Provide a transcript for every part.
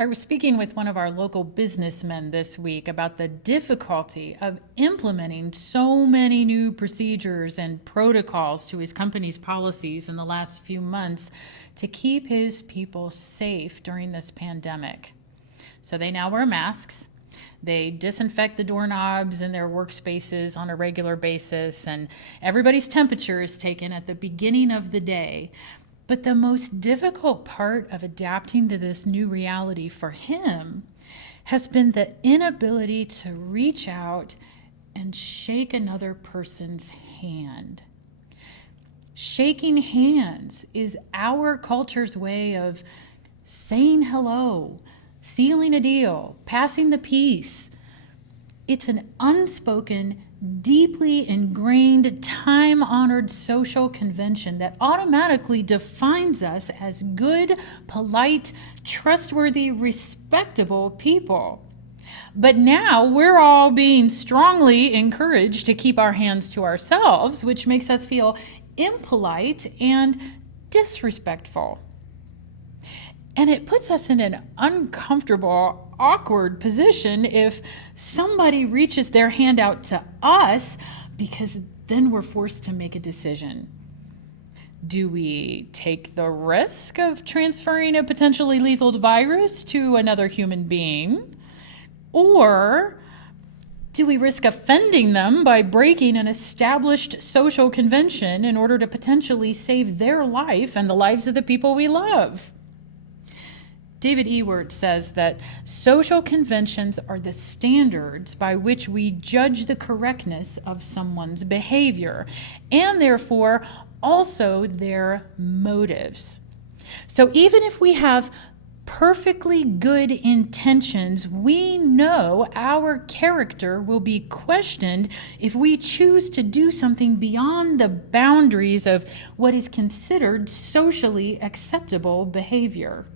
I was speaking with one of our local businessmen this week about the difficulty of implementing so many new procedures and protocols to his company's policies in the last few months to keep his people safe during this pandemic. So they now wear masks. They disinfect the doorknobs in their workspaces on a regular basis, and everybody's temperature is taken at the beginning of the day. But the most difficult part of adapting to this new reality for him has been the inability to reach out and shake another person's hand. Shaking hands is our culture's way of saying hello, sealing a deal, passing the peace. It's an unspoken, deeply ingrained, time-honored social convention that automatically defines us as good, polite, trustworthy, respectable people. But now we're all being strongly encouraged to keep our hands to ourselves, which makes us feel impolite and disrespectful. And it puts us in an uncomfortable, awkward position if somebody reaches their hand out to us, because then we're forced to make a decision. Do we take the risk of transferring a potentially lethal virus to another human being? Or do we risk offending them by breaking an established social convention in order to potentially save their life and the lives of the people we love? David Ewert says that social conventions are the standards by which we judge the correctness of someone's behavior, and therefore also their motives. So even if we have perfectly good intentions, we know our character will be questioned if we choose to do something beyond the boundaries of what is considered socially acceptable behavior.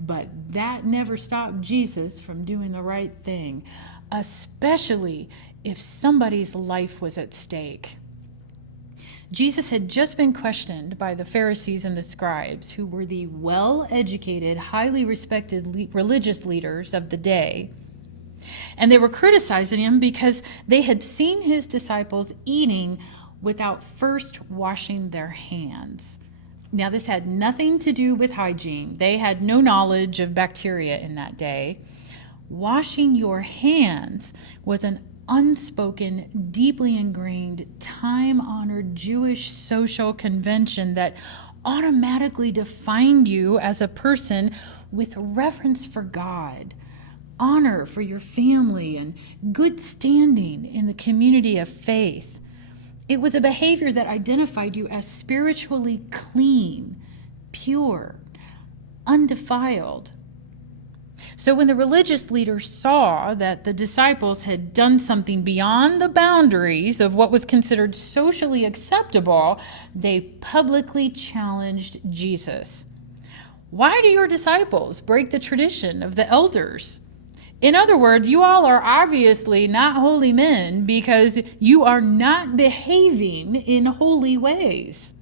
But that never stopped Jesus from doing the right thing, especially if somebody's life was at stake. Jesus had just been questioned by the Pharisees and the scribes, who were the well-educated, highly respected religious leaders of the day. And they were criticizing him because they had seen his disciples eating without first washing their hands. Now, this had nothing to do with hygiene. They had no knowledge of bacteria in that day. Washing your hands was an unspoken, deeply ingrained, time-honored Jewish social convention that automatically defined you as a person with reverence for God, honor for your family, and good standing in the community of faith. It was a behavior that identified you as spiritually clean, pure, undefiled. So when the religious leaders saw that the disciples had done something beyond the boundaries of what was considered socially acceptable, they publicly challenged Jesus. Why do your disciples break the tradition of the elders? In other words, you all are obviously not holy men because you are not behaving in holy ways.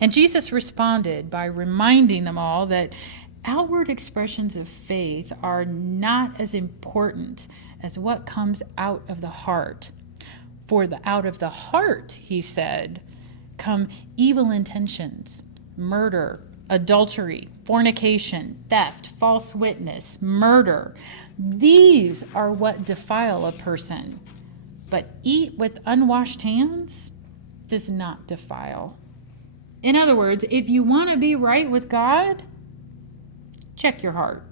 And Jesus responded by reminding them all that outward expressions of faith are not as important as what comes out of the heart. For out of the heart, he said, come evil intentions, murder, adultery, fornication, theft, false witness, murder. These are what defile a person. But eat with unwashed hands does not defile. In other words, if you want to be right with God, check your heart.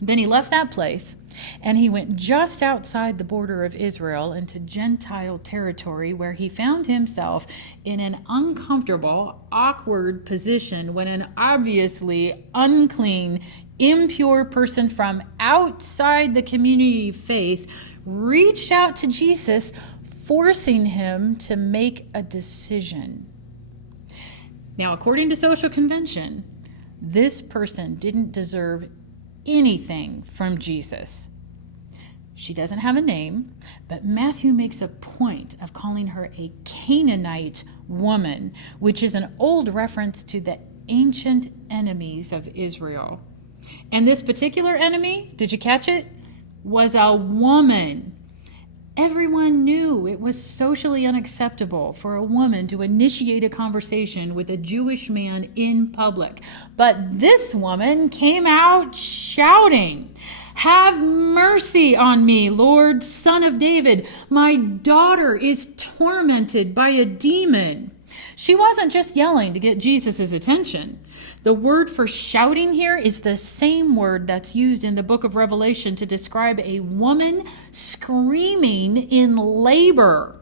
Then he left that place and he went just outside the border of Israel into Gentile territory, where he found himself in an uncomfortable, awkward position when an obviously unclean, impure person from outside the community of faith reached out to Jesus, forcing him to make a decision. Now, according to social convention, this person didn't deserve anything from Jesus. She doesn't have a name, but Matthew makes a point of calling her a Canaanite woman, which is an old reference to the ancient enemies of Israel. And this particular enemy, did you catch it? Was a woman. Everyone knew it was socially unacceptable for a woman to initiate a conversation with a Jewish man in public. But this woman came out shouting, "Have mercy on me, Lord, Son of David. My daughter is tormented by a demon." She wasn't just yelling to get Jesus' attention. The word for shouting here is the same word that's used in the book of Revelation to describe a woman screaming in labor.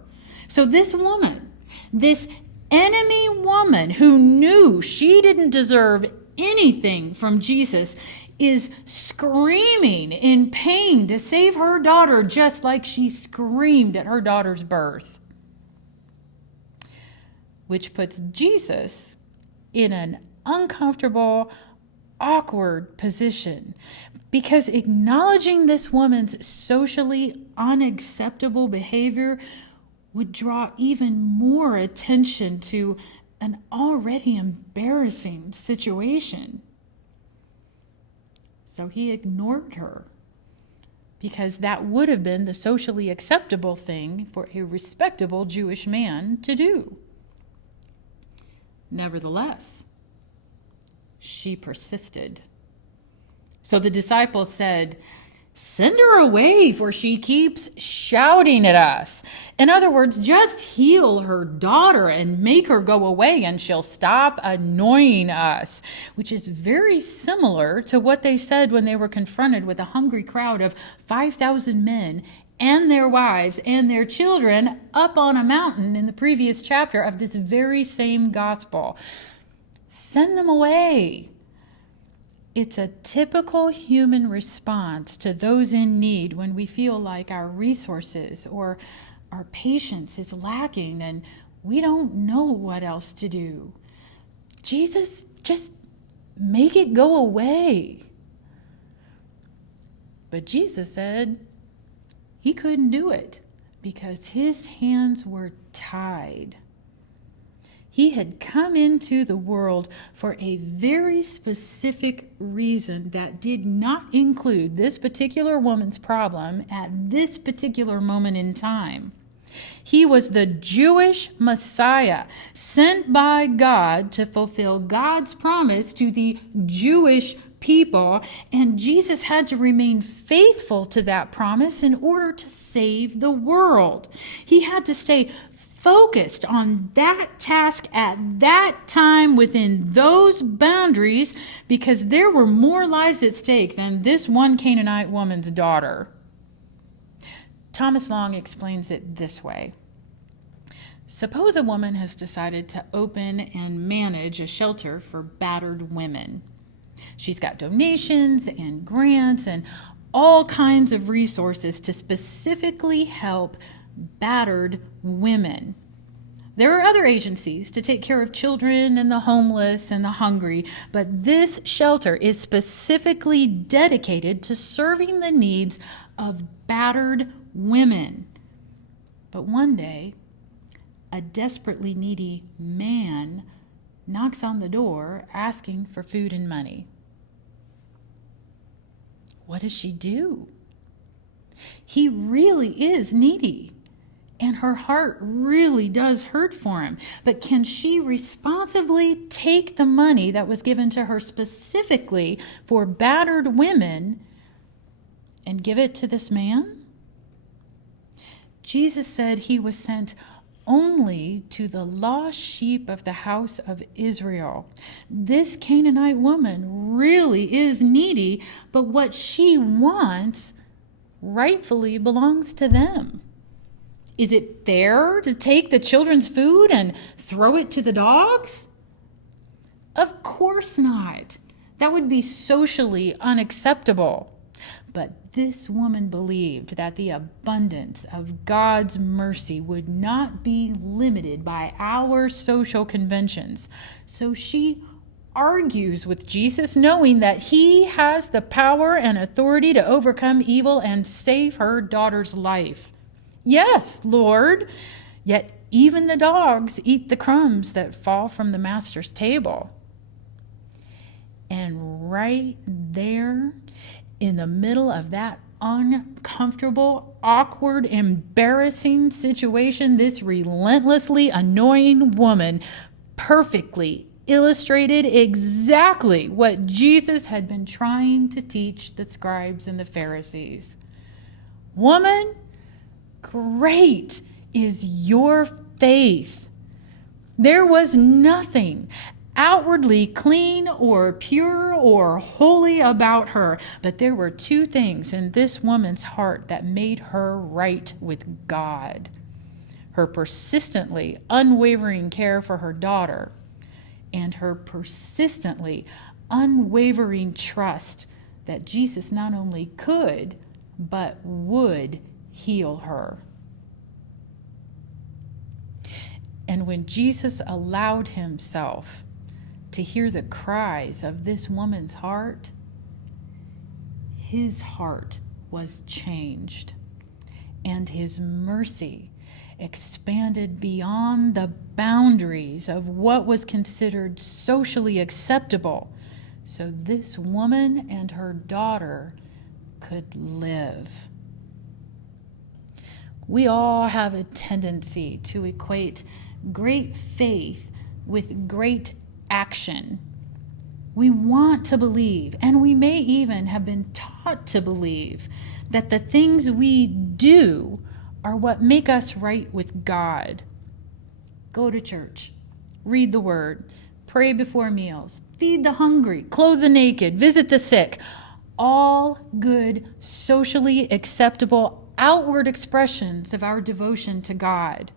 So this woman, this enemy woman who knew she didn't deserve anything from Jesus, is screaming in pain to save her daughter, just like she screamed at her daughter's birth. Which puts Jesus in an uncomfortable, awkward position, because acknowledging this woman's socially unacceptable behavior would draw even more attention to an already embarrassing situation. So he ignored her, because that would have been the socially acceptable thing for a respectable Jewish man to do. Nevertheless, she persisted. So the disciples said, "Send her away, for she keeps shouting at us." In other words, just heal her daughter and make her go away, and she'll stop annoying us, which is very similar to what they said when they were confronted with a hungry crowd of 5,000 men and their wives and their children up on a mountain in the previous chapter of this very same gospel. Send them away. It's a typical human response to those in need when we feel like our resources or our patience is lacking and we don't know what else to do. Jesus, just make it go away. But Jesus said he couldn't do it because his hands were tied. He had come into the world for a very specific reason that did not include this particular woman's problem at this particular moment in time. He was the Jewish Messiah sent by God to fulfill God's promise to the Jewish people, and Jesus had to remain faithful to that promise in order to save the world. He had to stay focused on that task at that time within those boundaries, because there were more lives at stake than this one Canaanite woman's daughter. Thomas Long explains it this way. Suppose a woman has decided to open and manage a shelter for battered women. She's got donations and grants and all kinds of resources to specifically help battered women. There are other agencies to take care of children and the homeless and the hungry, but this shelter is specifically dedicated to serving the needs of battered women. But one day, a desperately needy man knocks on the door asking for food and money. What does she do? He really is needy, and her heart really does hurt for him. But can she responsibly take the money that was given to her specifically for battered women and give it to this man? Jesus said he was sent only to the lost sheep of the house of Israel. This Canaanite woman really is needy, but what she wants rightfully belongs to them. Is it fair to take the children's food and throw it to the dogs? Of course not. That would be socially unacceptable. But this woman believed that the abundance of God's mercy would not be limited by our social conventions. So she argues with Jesus, knowing that he has the power and authority to overcome evil and save her daughter's life. Yes, Lord, yet even the dogs eat the crumbs that fall from the master's table. And right there, in the middle of that uncomfortable, awkward, embarrassing situation, this relentlessly annoying woman perfectly illustrated exactly what Jesus had been trying to teach the scribes and the Pharisees. Woman, great is your faith. There was nothing outwardly clean or pure or holy about her, but there were two things in this woman's heart that made her right with God: her persistently unwavering care for her daughter, and her persistently unwavering trust that Jesus not only could, but would heal her. And when Jesus allowed himself to hear the cries of this woman's heart, his heart was changed, and his mercy expanded beyond the boundaries of what was considered socially acceptable, so this woman and her daughter could live. We all have a tendency to equate great faith with great action. We want to believe, and we may even have been taught to believe, that the things we do are what make us right with God. Go to church, read the word, pray before meals, feed the hungry, clothe the naked, visit the sick. All good, socially acceptable, outward expressions of our devotion to God.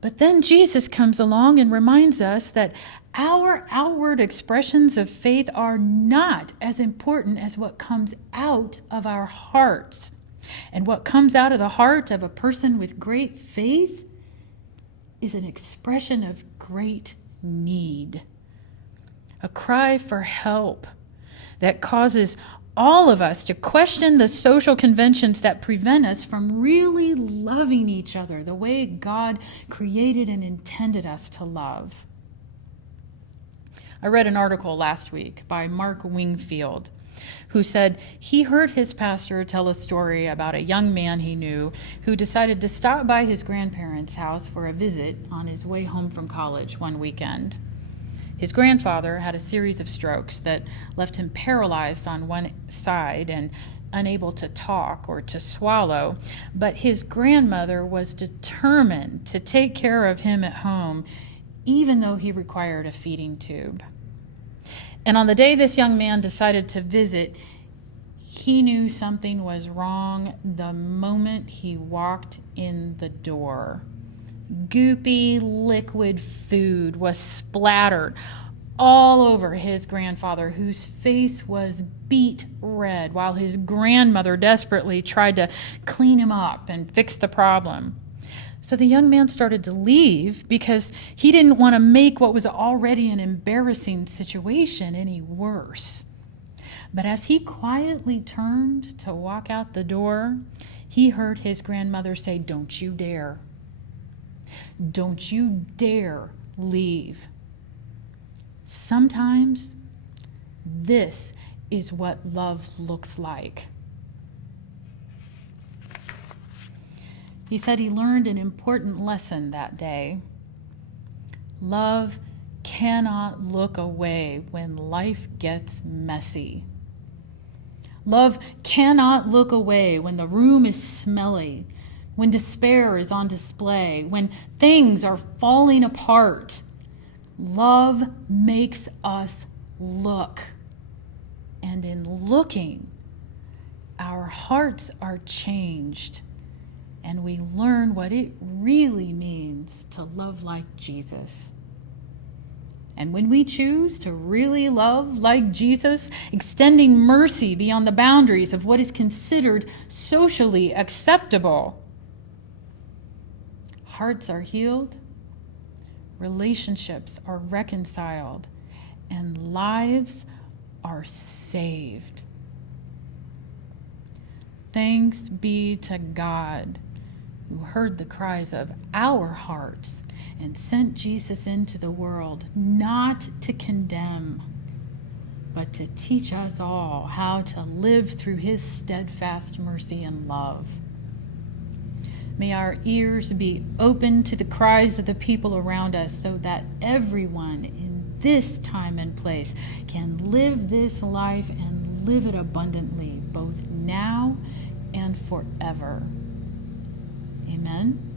But then Jesus comes along and reminds us that our outward expressions of faith are not as important as what comes out of our hearts. And what comes out of the heart of a person with great faith is an expression of great need, a cry for help that causes all of us to question the social conventions that prevent us from really loving each other the way God created and intended us to love. I read an article last week by Mark Wingfield, who said he heard his pastor tell a story about a young man he knew who decided to stop by his grandparents' house for a visit on his way home from college one weekend. His grandfather had a series of strokes that left him paralyzed on one side and unable to talk or to swallow, but his grandmother was determined to take care of him at home, even though he required a feeding tube. And on the day this young man decided to visit, he knew something was wrong the moment he walked in the door. Goopy liquid food was splattered all over his grandfather, whose face was beet red, while his grandmother desperately tried to clean him up and fix the problem. So the young man started to leave because he didn't want to make what was already an embarrassing situation any worse. But as he quietly turned to walk out the door, he heard his grandmother say, "Don't you dare. Don't you dare leave." Sometimes this is what love looks like. He said he learned an important lesson that day. Love cannot look away when life gets messy. Love cannot look away when the room is smelly, when despair is on display, when things are falling apart. Love makes us look. And in looking, our hearts are changed. And we learn what it really means to love like Jesus. And when we choose to really love like Jesus, extending mercy beyond the boundaries of what is considered socially acceptable, hearts are healed, relationships are reconciled, and lives are saved. Thanks be to God, who heard the cries of our hearts and sent Jesus into the world, not to condemn, but to teach us all how to live through his steadfast mercy and love. May our ears be open to the cries of the people around us so that everyone in this time and place can live this life and live it abundantly, both now and forever. Amen.